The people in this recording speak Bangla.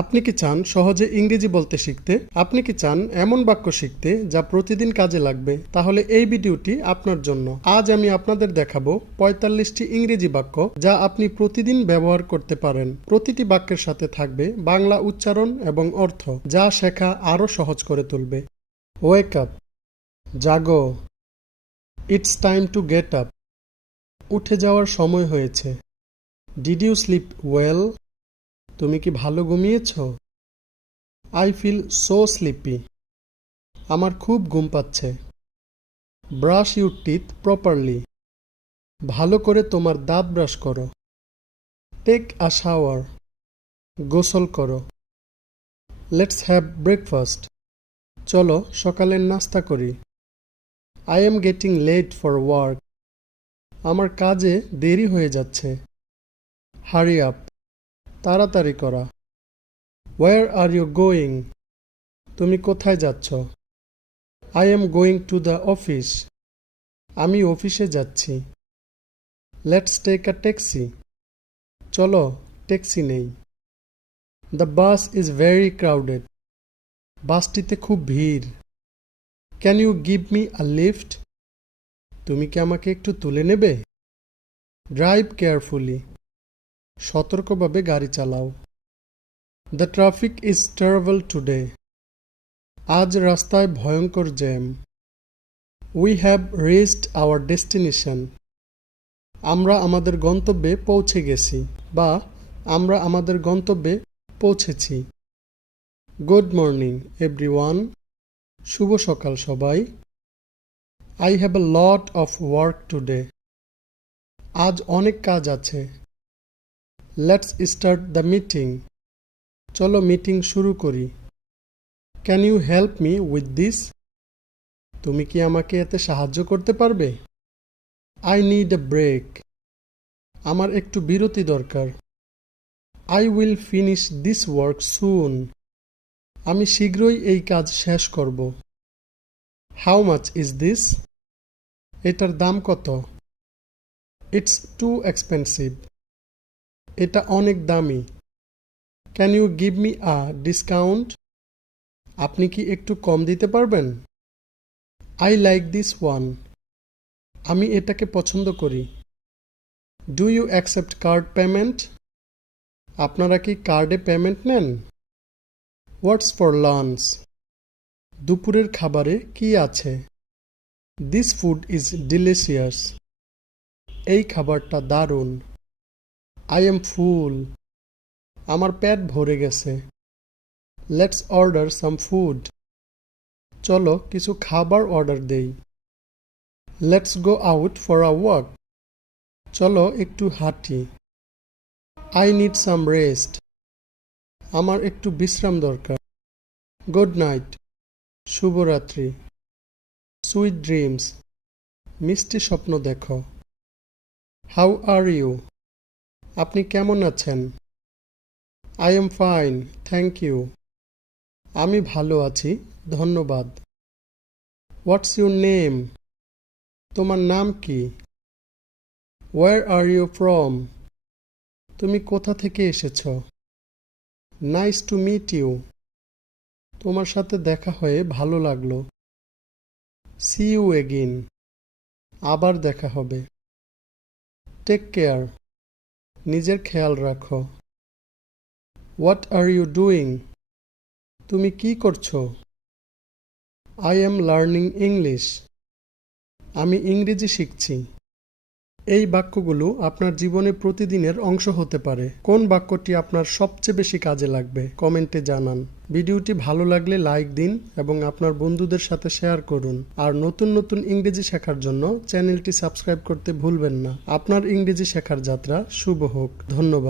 আপনি কি চান সহজে ইংরেজি বলতে শিখতে? আপনি কি চান এমন বাক্য শিখতে যা প্রতিদিন কাজে লাগবে? তাহলে এই ভিডিওটি আপনার জন্য। আজ আমি আপনাদের দেখাবো ৪৫টি ইংরেজি বাক্য যা আপনি প্রতিদিন ব্যবহার করতে পারেন। প্রতিটি বাক্যের সাথে থাকবে বাংলা উচ্চারণ এবং অর্থ, যা শেখা আরও সহজ করে তুলবে। Wake up, Jago. It's time to get up, উঠে যাওয়ার সময় হয়েছে। ডিড ইউ স্লিপ ওয়েল, তুমি কি ভালো ঘুমিয়েছ? আই ফিল সো স্লিপি, আমার খুব ঘুম পাচ্ছে। ব্রাশ ইউর টিথ প্রপারলি, ভালো করে তোমার দাঁত ব্রাশ করো। টেক আ শাওয়ার, গোসল করো। লেটস হ্যাভ ব্রেকফাস্ট, চলো সকালের নাস্তা করি। I am getting late for work, আমার কাজে দেরি হয়ে যাচ্ছে। হারি আপ, তাড়াতাড়ি করা। ওয়্যার আর ইউ গোয়িং, তুমি কোথায় যাচ্ছ? I am going to the office, আমি অফিসে যাচ্ছি। লেটস টেক আ ট্যাক্সি, চলো ট্যাক্সি নেই। The bus is very crowded, বাসটিতে খুব ভিড়। Can you give me a lift, তুমি কি আমাকে একটু তুলে নেবে? ড্রাইভ কেয়ারফুলি, সতর্কভাবে গাড়ি চালাও। The traffic is terrible today, আজ রাস্তায় ভয়ঙ্কর jam. We have reached hour destination, আমরা আমাদের গন্তব্যে পৌঁছে গেছি বা আমরা আমাদের গন্তব্যে পৌঁছেছি। গুড মর্নিং এভরিওয়ান, শুভ সকাল সবাই। I have a lot of work today, আজ অনেক কাজ আছে। লেটস স্টার্ট দ্য মিটিং, চলো মিটিং শুরু করি। Can you help me with this, তুমি কি আমাকে এতে সাহায্য করতে পারবে? আই নিড এ ব্রেক, আমার একটু বিরতি দরকার। I will finish this work soon, আমি শীঘ্রই এই কাজ শেষ করব। হাউ মাচ ইজ দিস, এটার দাম কত? ইটস টু এক্সপেন্সিভ, এটা অনেক দামি। Can you give me a discount, আপনি কি একটু কম দিতে পারবেন? আই লাইক দিস ওয়ান, আমি এটাকে পছন্দ করি। Do you accept card payment, আপনারা কি কার্ডে পেমেন্ট নেন? হোয়াটস ফর লাঞ্চ, দুপুরের খাবারে কি আছে? দিস ফুড ইজ ডিলিশিয়াস, এই খাবারটা দারুণ। আই এম ফুল, আমার পেট ভরে গেছে। লেটস অর্ডার সাম ফুড, চলো কিছু খাবার অর্ডার দেই। Let's go out for a walk, চলো একটু হাঁটি। আই নিড সাম রেস্ট, আমার একটু বিশ্রাম দরকার। গুড নাইট, শুভরাত্রি। সুইট ড্রিমস, মিষ্টি স্বপ্ন দেখো। হাউ আর ইউ, আপনি কেমন আছেন? I am fine, thank you, আমি ভালো আছি, ধন্যবাদ। হোয়াটস ইউর নেম, তোমার নাম কি? ওয়্যার আর ইউ ফ্রম, তুমি কোথা থেকে এসেছ? নাইস টু মিট ইউ, তোমার সাথে দেখা হয়ে ভালো লাগলো। সি ইউ এগেইন, আবার দেখা হবে। টেক কেয়ার, নিজের খেয়াল রাখো। হোয়াট আর ইউ ডুইং, তুমি কি করছো? আই এম লার্নিং ইংলিশ, আমি ইংরেজি শিখছি। এই বাক্যগুলো আপনার জীবনে প্রতিদিনের অংশ হতে পারে। কোন বাক্যটি আপনার সবচেয়ে বেশি কাজে লাগবে কমেন্টে জানান। ভিডিওটি ভালো লাগলে লাইক দিন এবং আপনার বন্ধুদের সাথে শেয়ার করুন। আর নতুন নতুন ইংরেজি শেখার জন্য চ্যানেলটি সাবস্ক্রাইব করতে ভুলবেন না। আপনার ইংরেজি শেখার যাত্রা শুভ হোক। ধন্যবাদ।